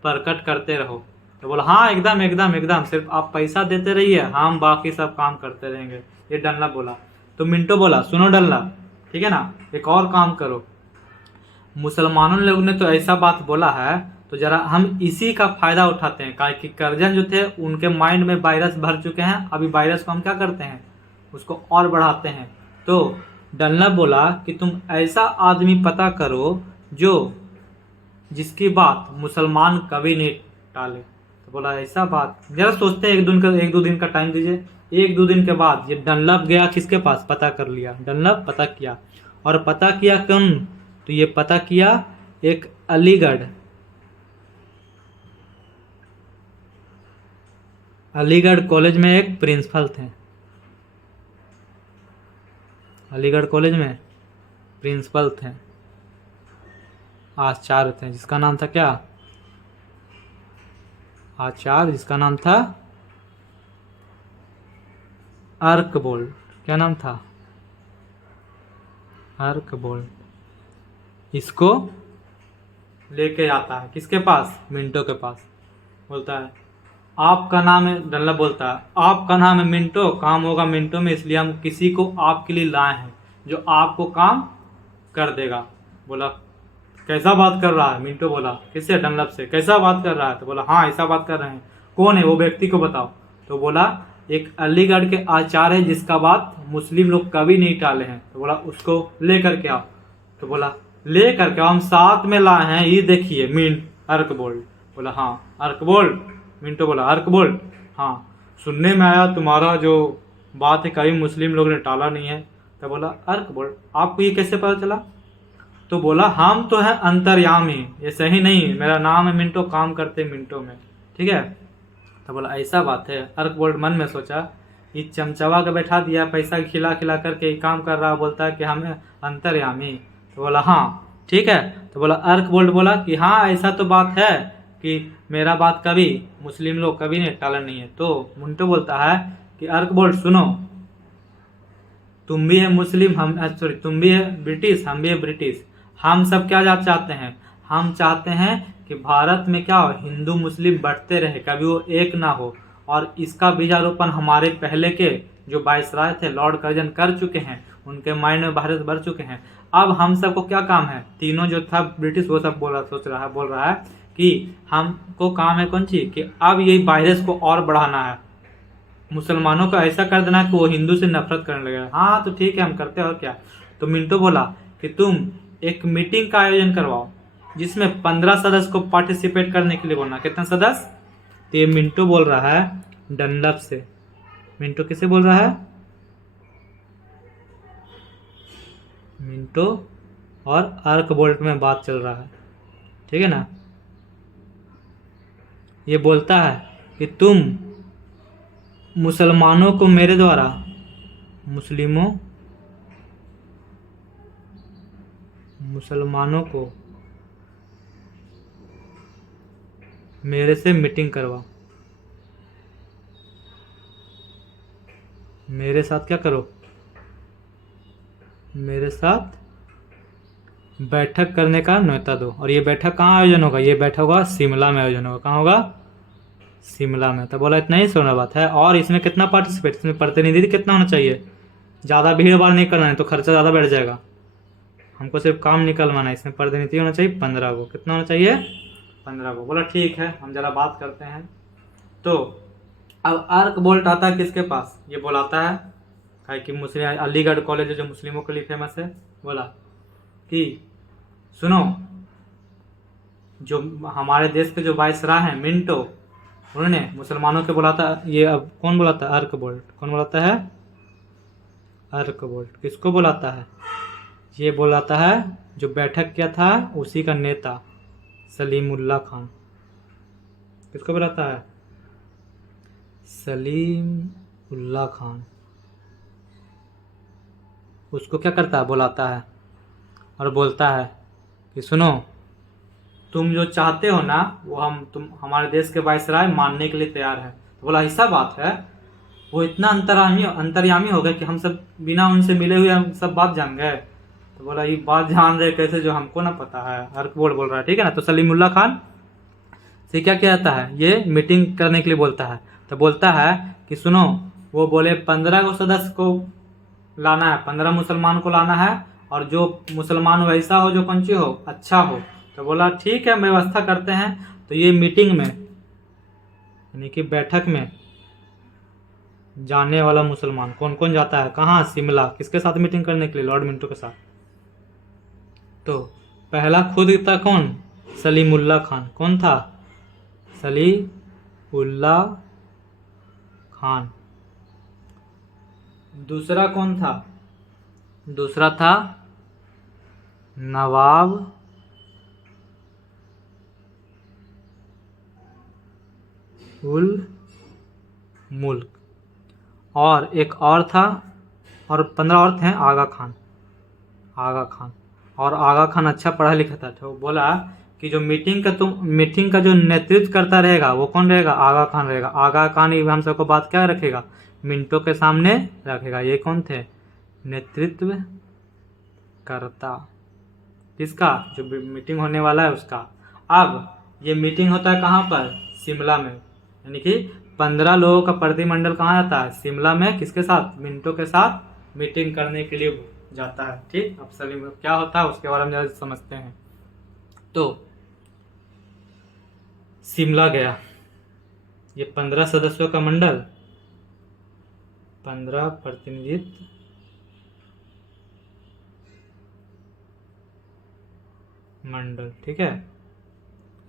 प्रकट करते रहो। तो बोला हाँ एकदम एकदम एकदम, सिर्फ आप पैसा देते रहिए, हम बाकी सब काम करते रहेंगे, ये डनलप बोला। तो मिंटो बोला सुनो डनलप, ठीक है ना, एक और काम करो, मुसलमानों लोग ने तो ऐसा बात बोला है, तो जरा हम इसी का फायदा उठाते हैं, कि कर्जन जो थे उनके माइंड में वायरस भर चुके हैं, अभी वायरस को हम क्या करते हैं, उसको और बढ़ाते हैं। तो डनलप बोला कि तुम ऐसा आदमी पता करो जो जिसकी बात मुसलमान कभी नहीं टाले। तो बोला ऐसा बात, जरा सोचते हैं, एक दो दिन का टाइम दीजिए। एक दो दिन के बाद ये डनलप गया किसके पास, पता कर लिया, डनलप पता किया। और पता किया कौन, तो ये पता किया एक अलीगढ़ कॉलेज में एक प्रिंसिपल थे, अलीगढ़ कॉलेज में प्रिंसिपल थे, आचार्य थे, जिसका नाम था क्या, आचार्य, जिसका नाम था अर्कबोल्ड। क्या नाम था, अर्कबोल्ड। इसको लेके आता है किसके पास, मिंटो के पास। बोलता है आपका नाम है, डनलप बोलता है आपका नाम है मिंटो, काम होगा मिंटो में, इसलिए हम किसी को आपके लिए लाए हैं जो आपको काम कर देगा। बोला कैसा बात कर रहा है, मिंटो बोला किससे, डनलप से, कैसा बात कर रहा है। तो बोला हाँ ऐसा बात कर रहे हैं, कौन है वो व्यक्ति को बताओ। तो बोला एक अलीगढ़ के आचार्य है जिसका बात मुस्लिम लोग कभी नहीं टाले हैं। तो बोला उसको ले करके आओ। तो बोला ले करके आओ, हम साथ में लाए हैं, ये देखिए अर्कबोल्ड। बोला हाँ अर्कबोल्ड, मिंटो बोला अर्कबोल्ड हाँ, सुनने में आया तुम्हारा जो बात है कभी मुस्लिम लोग ने टाला नहीं है। तो बोला अर्कबोल्ड आपको ये कैसे पता चला। तो बोला हम तो हैं अंतर्यामी, ये सही नहीं, मेरा नाम है मिंटो, काम करते मिंटो में, ठीक है। तो बोला ऐसा बात है। अर्कबोल्ड मन में सोचा ये चमचवा के बैठा दिया, पैसा खिला खिला करके काम कर रहा, बोलता है कि हम अंतर्यामी। तो बोला हाँ ठीक है। तो बोला अर्कबोल्ड बोला कि हाँ ऐसा तो बात है कि मेरा बात कभी मुस्लिम लोग कभी नहीं टाला नहीं है। तो मिंटो बोलता है कि अर्कबोल्ड सुनो, तुम भी है मुस्लिम, हम सॉरी तुम भी है ब्रिटिश, हम भी है ब्रिटिश, हम सब क्या चाहते हैं, हम चाहते हैं कि भारत में क्या हो, हिंदू मुस्लिम बढ़ते रहे, कभी वो एक ना हो। और इसका बीजारोपण हमारे पहले के जो वायसराय थे लॉर्ड कर्जन कर चुके हैं, उनके माइंड में भारत बढ़ चुके हैं। अब हम सबको क्या काम है, तीनों जो था ब्रिटिश वो सब बोल रहा है कि हमको काम है कौन चीज, कि अब ये वायरस को और बढ़ाना है, मुसलमानों को ऐसा कर देना कि वो हिंदू से नफरत करने लगे। हाँ तो ठीक है हम करते हैं और क्या। तो मिंटो बोला कि तुम एक मीटिंग का आयोजन करवाओ जिसमें 15 सदस्य को पार्टिसिपेट करने के लिए बोलना। कितने सदस्य, तो ये मिंटो बोल रहा है डनलप से। मिंटो किसे बोल रहा है, मिंटो और अर्कबोल्ड में बात चल रहा है, ठीक है ना। ये बोलता है कि तुम मुसलमानों को मेरे द्वारा, मुस्लिमों मुसलमानों को मेरे से मीटिंग करवा, मेरे साथ क्या करो, मेरे साथ बैठक करने का न्योता दो। और ये बैठक कहाँ आयोजन होगा, ये बैठक होगा शिमला में आयोजन होगा। कहाँ होगा, शिमला में। तो बोला इतना ही सोना बात है। और इसमें कितना पार्टिसिपेट, इसमें प्रतिनिधि कितना होना चाहिए, ज़्यादा भीड़ भाड़ नहीं करना है तो खर्चा ज़्यादा बढ़ जाएगा, हमको सिर्फ काम निकलवाना है। इसमें प्रतिनिधि होना चाहिए 15 को। कितना होना चाहिए, 15 को। बोला ठीक है, हम जरा बात करते हैं। तो अब आर्क बोल्ट आता है किसके पास, ये बोलाता है है कि मुस्लिम अलीगढ़ कॉलेज है जो मुस्लिमों के लिए फेमस है। बोला कि सुनो, जो हमारे देश के जो वायसराय हैं मिंटो, उन्होंने मुसलमानों के बुलाता, ये अब कौन बुलाता है, आर्क बोल्ट। कौन बुलाता है, आर्क बोल्ट। किसको बुलाता है, ये बुलाता है जो बैठक किया था उसी का नेता सलीमुल्लाह खान। किसको बुलाता है, सलीमुल्लाह खान। उसको क्या करता है, बुलाता है और बोलता है कि सुनो, तुम जो चाहते हो ना वो तुम हमारे देश के वायसराय मानने के लिए तैयार है। तो बोला ऐसा बात है, वो इतना अंतर्यामी हो गए कि हम सब बिना उनसे मिले हुए हम सब बात जान गए। तो बोला ये बात जान रहे कैसे जो हमको ना पता है, हर बोल रहा है, ठीक है ना। तो सलीमुल्लाह खान से क्या कहता है, ये मीटिंग करने के लिए बोलता है। तो बोलता है कि सुनो, वो बोले 15 को सदस्य को लाना है, 15 मुसलमान को लाना है, और जो मुसलमान वैसा हो जो कौन सी हो, अच्छा हो। तो बोला ठीक है, व्यवस्था करते हैं। तो ये मीटिंग में यानी कि बैठक में जाने वाला मुसलमान कौन कौन जाता है, कहाँ, शिमला। किसके साथ मीटिंग करने के लिए, लॉर्ड मिंटो के साथ। तो पहला खुद था कौन, सलीमुल्लाह खान। कौन था, सलीमुल्लाह खान। दूसरा कौन था, दूसरा था नवाब उल मुल्क। और एक और था, और 15 और थे, आगा खान। आगा खान, और आगा खान अच्छा पढ़ा लिखा था। तो बोला कि जो मीटिंग का जो नेतृत्व करता रहेगा वो कौन रहेगा, आगा खान रहेगा। आगा खान ही हम सबको बात क्या रखेगा, मिंटो के सामने रखेगा। ये कौन थे, नेतृत्व करता, किसका, जो मीटिंग होने वाला है उसका। अब ये मीटिंग होता है कहाँ पर, शिमला में। यानी कि 15 लोगों का प्रतिनिधिमंडल कहाँ जाता है, शिमला में। किसके साथ, मिंटो के साथ मीटिंग करने के लिए जाता है। ठीक, अब सभी क्या होता है उसके बारे में समझते हैं। तो शिमला गया, ये 15 सदस्यों का मंडल, 15 प्रतिनिधित्व मंडल, ठीक है।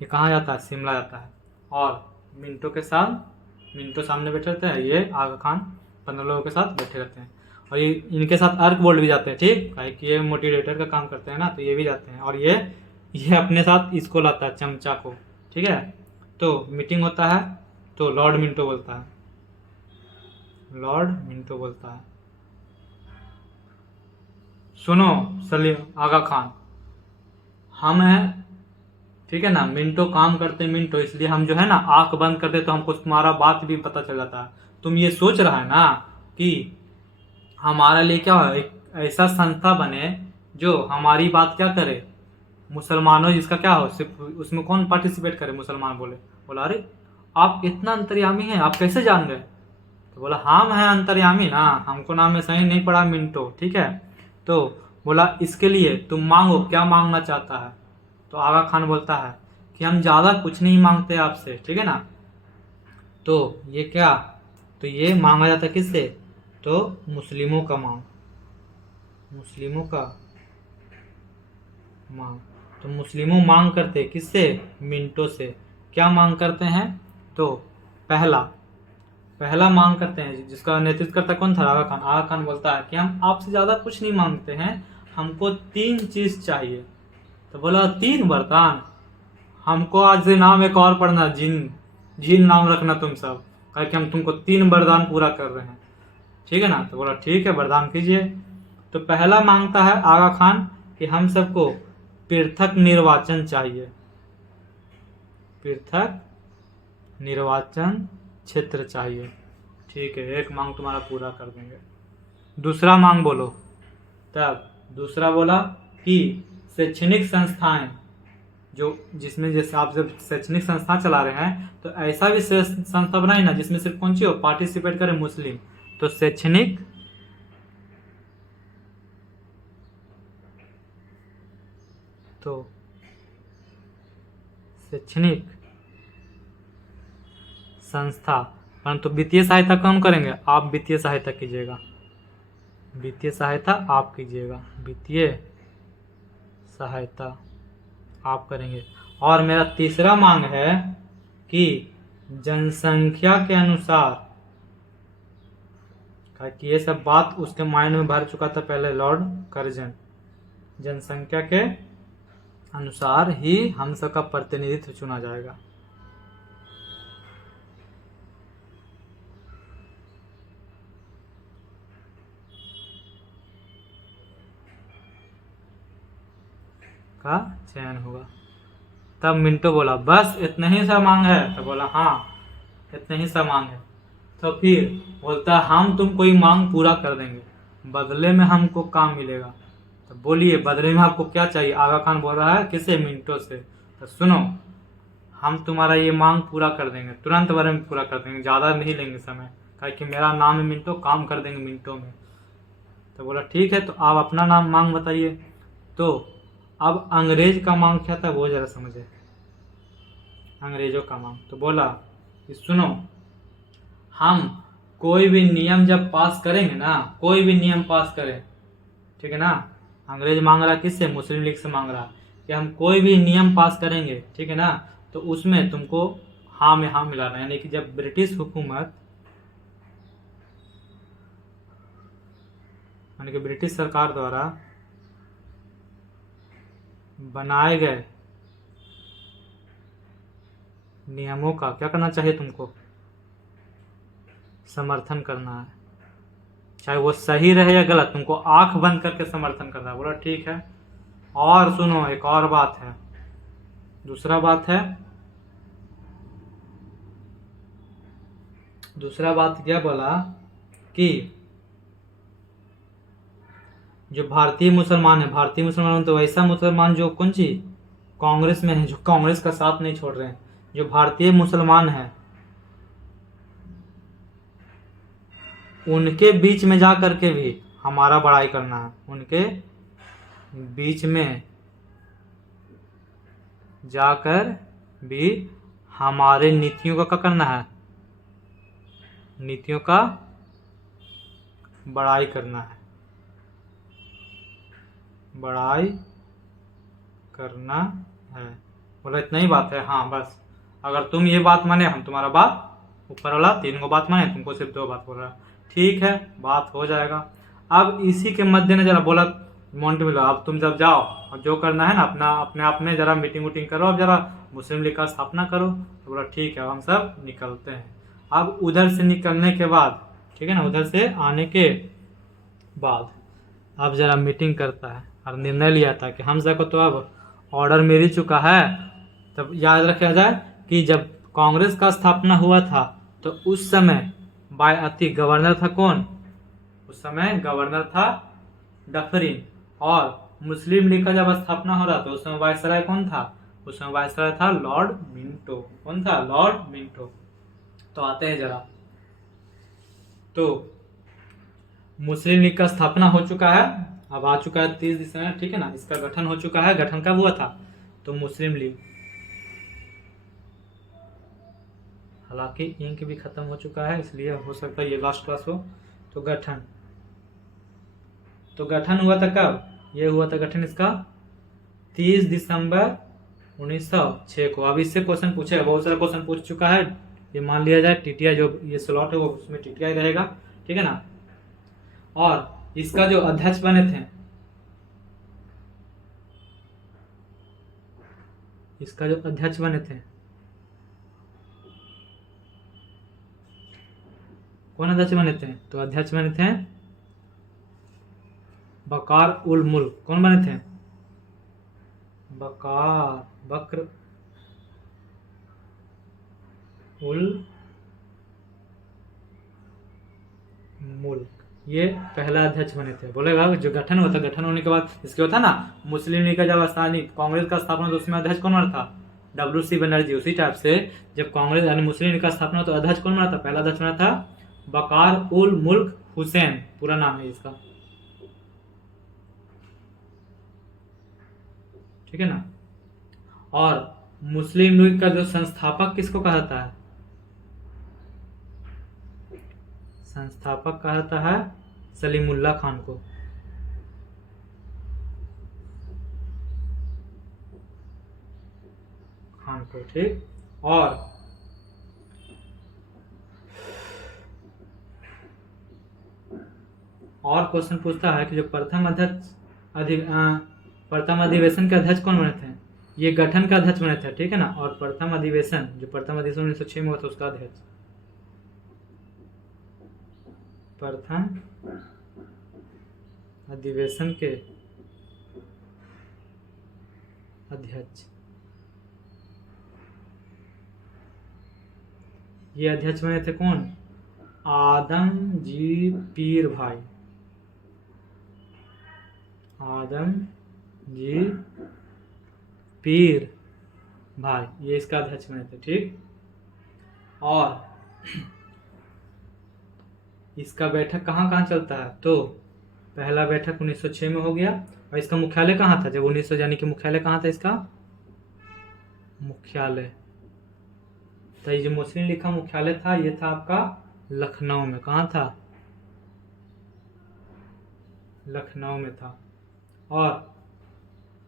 ये कहाँ जाता है, शिमला जाता है। और मिंटो के साथ, मिंटो सामने बैठे रहते हैं, ये आगा खान 15 लोगों के साथ बैठे रहते हैं। और ये इनके साथ आर्क बोल्ट भी जाते हैं, ठीक है, कि ये मोटिवेटर का काम करते हैं ना, तो ये भी जाते हैं। और ये अपने साथ इसको लाता है, चमचा को, ठीक है। तो मीटिंग होता है, तो लॉर्ड मिंटो बोलता है, लॉर्ड मिंटो बोलता है, सुनो सलीम आगा खान, हम हैं, ठीक है ना, मिंटो काम करते मिंटो, इसलिए हम जो है ना आंख बंद करते तो हमको तुम्हारा बात भी पता चल जाता है। तुम ये सोच रहा है ना कि हमारे लिए क्या हो, एक ऐसा संस्था बने जो हमारी बात क्या करे, मुसलमानों जिसका क्या हो, सिर्फ उसमें कौन पार्टिसिपेट करे, मुसलमान। बोला अरे आप इतना अंतर्यामी हैं, आप कैसे जान गए। तो बोला हम हैं अंतर्यामी ना, हमको नाम में सही नहीं पड़ा मिंटो, ठीक है। तो बोला इसके लिए तुम मांगो, क्या मांगना चाहता है। तो आगा खान बोलता है कि हम ज़्यादा कुछ नहीं मांगते आपसे, ठीक है ना। तो ये क्या, तो ये मांगा जाता है किससे, तो मुस्लिमों का मांग, मुस्लिमों का मांग। तो मुस्लिमों मांग करते किससे, मिंटो से। क्या मांग करते हैं, तो पहला मांग करते हैं, जिसका नेतृत्व करता कौन था, आगा खान। आगा खान बोलता है कि हम आपसे ज़्यादा कुछ नहीं मांगते हैं, हमको 3 चीज़ चाहिए। तो बोला 3 वरदान, हमको आज से नाम एक और पढ़ना, जिन नाम रखना तुम सब, कहा कि हम तुमको 3 वरदान पूरा कर रहे हैं, ठीक है ना। तो बोला ठीक है, वरदान कीजिए। तो पहला मांगता है आगा खान कि कि हम सबको पृथक निर्वाचन चाहिए, पृथक निर्वाचन क्षेत्र चाहिए। ठीक है, एक मांग तुम्हारा पूरा कर देंगे। दूसरा मांग बोलो। तब दूसरा बोला कि शैक्षणिक संस्थाएं जो जिसमें जैसे आप जब शैक्षणिक संस्था चला रहे हैं तो ऐसा भी संस्था बनाए ना जिसमें सिर्फ कौन सी हो, पार्टिसिपेट करे मुस्लिम। तो शैक्षणिक संस्था, परंतु वित्तीय सहायता कौन करेंगे, आप वित्तीय सहायता कीजिएगा, वित्तीय सहायता आप कीजिएगा, वित्तीय सहायता आप करेंगे। और मेरा तीसरा मांग है कि जनसंख्या के अनुसार, कि ये सब बात उसके माइंड में भर चुका था पहले लॉर्ड कर्जन, जनसंख्या के अनुसार ही हम सब का प्रतिनिधित्व चुना जाएगा। का चयन होगा। तब मिंटो बोला बस इतना ही सा मांग है, तो बोला हाँ इतना ही सा मांग है। तो फिर बोलता हम तुम कोई मांग पूरा कर देंगे, बदले में हमको काम मिलेगा। तो बोलिए बदले में आपको क्या चाहिए। आगा खान बोल रहा है किसे, मिंटो से। तो सुनो, हम तुम्हारा ये मांग पूरा कर देंगे, तुरंत बारे में पूरा कर देंगे, ज़्यादा नहीं लेंगे समय, क्योंकि मेरा नाम है मिंटो, काम कर देंगे मिंटो में। तो बोला ठीक है, तो आप अपना नाम मांग बताइए। तो अब अंग्रेज का मांग क्या था वो जरा समझे, अंग्रेजों का मांग। तो बोला कि सुनो, हम कोई भी नियम जब पास करेंगे ना, कोई भी नियम पास करें, ठीक है ना, अंग्रेज मांग रहा किससे, मुस्लिम लीग से मांग रहा कि हम कोई भी नियम पास करेंगे, ठीक है ना, तो उसमें तुमको हाँ में हाँ मिलाना। यानी कि जब ब्रिटिश हुकूमत, यानी कि ब्रिटिश सरकार द्वारा बनाए गए नियमों का क्या करना चाहिए, तुमको समर्थन करना है, चाहे वो सही रहे या गलत, तुमको आंख बंद करके समर्थन करना है। बोला ठीक है। और सुनो, एक और बात है, दूसरा बात क्या बोला कि जो भारतीय मुसलमान है, भारतीय मुसलमान तो वैसा मुसलमान जो कौन सी कांग्रेस में है, जो कांग्रेस का साथ नहीं छोड़ रहे हैं, जो भारतीय मुसलमान है उनके बीच में जा करके भी हमारा बड़ाई करना है, उनके बीच में जाकर भी हमारे नीतियों का क्या करना है, नीतियों का बड़ाई करना है, बड़ाई करना है। बोला इतना ही बात है, हाँ बस, अगर तुम ये बात माने हम तुम्हारा बात, ऊपर वाला 3 को बात माने, तुमको सिर्फ 2 बात बोल रहा है। ठीक है, बात हो जाएगा। अब इसी के मद्देनजर बोला मोन्टी मिलो, अब तुम जब जाओ और जो करना है ना अपना अपने आप में जरा मीटिंग वूटिंग करो, अब जरा मुस्लिम लीग का स्थापना करो। तो बोला ठीक है, हम सब निकलते हैं। अब उधर से निकलने के बाद, ठीक है ना, उधर से आने के बाद अब जरा मीटिंग करता है और निर्णय लिया था कि हम सबको तो अब ऑर्डर मिल ही चुका है। तब याद रखा जाए कि जब कांग्रेस का स्थापना हुआ था तो उस समय बायअती गवर्नर था कौन, उस समय गवर्नर था डफरिन, और मुस्लिम लीग का जब स्थापना हो रहा था उस समय वायसराय कौन था, उस समय वायसराय था लॉर्ड मिंटो। कौन था, लॉर्ड मिंटो। तो आते हैं जरा, तो मुस्लिम लीग का स्थापना हो चुका है, अब आ चुका है 30 दिसंबर, ठीक है ना, इसका गठन हो चुका है। गठन कब हुआ था, तो मुस्लिम लीग, हालांकि इंक भी खत्म हो चुका है इसलिए हो सकता है ये लास्ट क्लास हो। तो गठन हुआ था कब, ये हुआ था गठन इसका 30 दिसंबर 1906 को। अब इससे क्वेश्चन पूछेगा, बहुत सारा क्वेश्चन पूछ चुका है, ये मान लिया जाए टीटीआई जो ये स्लॉट है वो उसमें टीटीआई रहेगा, ठीक है ना। और इसका जो अध्यक्ष बने थे, इसका जो अध्यक्ष बने थे, कौन अध्यक्ष बने थे, तो अध्यक्ष बने थे बकार उल मुल्क। कौन बने थे, बकार, बक्र उल मुल्क, ये पहला अध्यक्ष बने थे। बोलेगा जो गठन होता, गठन होने के बाद इसके होता ना मुस्लिम लीग का जब स्थानीय कांग्रेस का स्थापना, तो उसमें अध्यक्ष कौन बना था? WC बनर्जी। उसी टाइप से जब कांग्रेस यानी मुस्लिम लीग का स्थापना, तो अध्यक्ष कौन बना था? पहला अध्यक्ष बना था बकार उल मुल्क हुसैन, पूरा नाम है इसका, ठीक है ना। और मुस्लिम लीग का जो संस्थापक किसको कहा जाता है? संस्थापक कहा जाता है सलीमुल्लाह खान को। ठीक। और क्वेश्चन पूछता है कि जो प्रथम अधिवेशन के अध्यक्ष कौन बने थे? ये गठन का अध्यक्ष बने थे, ठीक है ना। और प्रथम अधिवेशन 1906 में हुआ था, उसका अध्यक्ष, प्रथम अधिवेशन के अध्यक्ष, ये अध्यक्ष बने थे कौन? आदमजी पीर भाई, आदमजी पीर भाई, ये इसका अध्यक्ष बने थे, ठीक। और इसका बैठक कहाँ कहाँ चलता है? तो पहला बैठक 1906 में हो गया। और इसका मुख्यालय कहाँ था? जब 1900 यानी कि मुख्यालय कहाँ था इसका? मुख्यालय, तो ये जो मुस्लिम लीग का मुख्यालय था, ये था आपका लखनऊ में। कहाँ था? लखनऊ में था। और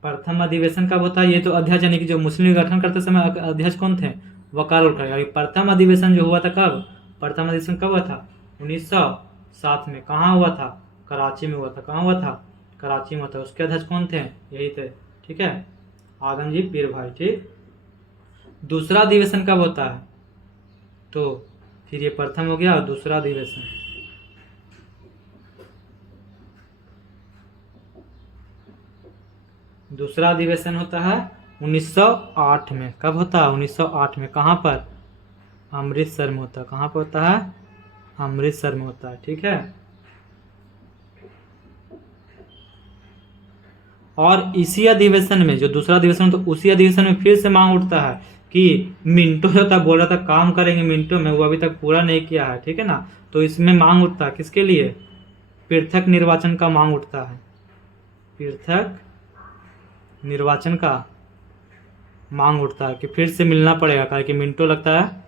प्रथम अधिवेशन कब होता है? ये तो अध्यक्ष यानी कि जो मुस्लिम लीग गठन करते समय अध्यक्ष कौन थे? वकार उल खान। प्रथम अधिवेशन जो हुआ था कब? प्रथम अधिवेशन कब हुआ था? 1907 में। कहाँ हुआ था? कराची में हुआ था। कहाँ हुआ था? कराची में हुआ था। उसके अध्यक्ष कौन थे? यही थे, ठीक है, आदमजी पीर भाई, ठीक। दूसरा अधिवेशन कब होता है? तो फिर ये प्रथम हो गया और दूसरा अधिवेशन होता है 1908 में। कब होता है? 1908 में। कहाँ पर? अमृतसर में होता है। कहाँ पर होता है? अमृतसर में होता है, ठीक है। और इसी अधिवेशन में, जो दूसरा अधिवेशन, तो उसी अधिवेशन में फिर से मांग उठता है कि मिंटो जो था बोल रहा था काम करेंगे मिंटो में, वो अभी तक पूरा नहीं किया है, ठीक है ना। तो इसमें मांग उठता है किसके लिए? पृथक निर्वाचन का मांग उठता है, पृथक निर्वाचन का मांग उठता है कि फिर से मिलना पड़ेगा, कारण कि मिंटो लगता है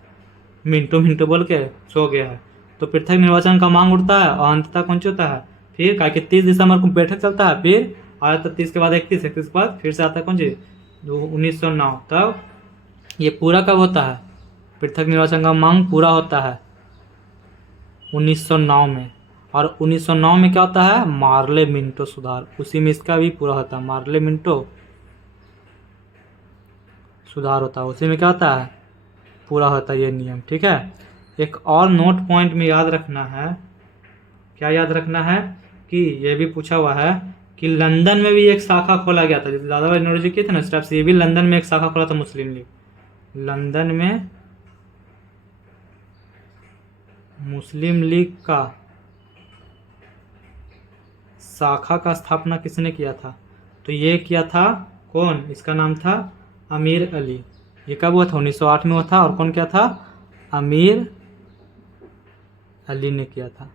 मिंटो बोल के सो गया है। तो पृथक निर्वाचन का मांग उठता है और अंततः कौन होता है? फिर कारण कि 30 दिसंबर को बैठक चलता है, फिर आ जाता 30 के बाद 31 के बाद फिर से आता है कौन चीज? 1909। तब ये पूरा कब होता है? पृथक निर्वाचन का मांग पूरा होता है 1909 में। और 1909 में क्या होता है? मार्ले मिंटो सुधार, उसी में इसका भी पूरा होता है, मार्ले मिंटो सुधार होता है, उसी में क्या होता है? पूरा होता है ये नियम, ठीक है। एक और नोट पॉइंट में याद रखना है, क्या याद रखना है? कि ये भी पूछा हुआ है कि लंदन में भी एक शाखा खोला गया था, जैसे दादा भाई नौरोजी किए थे ना स्टेप से, ये भी लंदन में एक शाखा खोला था मुस्लिम लीग। लंदन में मुस्लिम लीग का शाखा का स्थापना किसने किया था? तो ये किया था कौन? इसका नाम था अमीर अली। ये कब हुआ था? 1908 में हुआ था। और कौन किया था? अमीर अली ने किया था।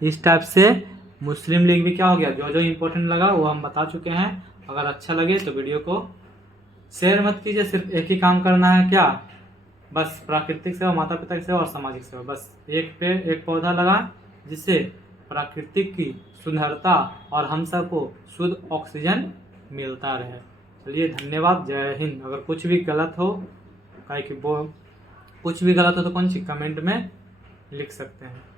इस टाइप से मुस्लिम लीग भी क्या हो गया, जो जो इम्पोर्टेंट लगा वो हम बता चुके हैं। अगर अच्छा लगे तो वीडियो को शेयर मत कीजिए, सिर्फ एक ही काम करना है, क्या? बस प्राकृतिक सेवा, माता पिता की सेवा और सामाजिक सेवा। बस एक पेड़ एक पौधा लगाएं, जिससे प्राकृतिक की सुंदरता और हम सबको शुद्ध ऑक्सीजन मिलता रहे। चलिए, धन्यवाद, जय हिंद। अगर कुछ भी गलत हो, काहे कि वो कुछ भी गलत हो तो कौन सी कमेंट में लिख सकते हैं।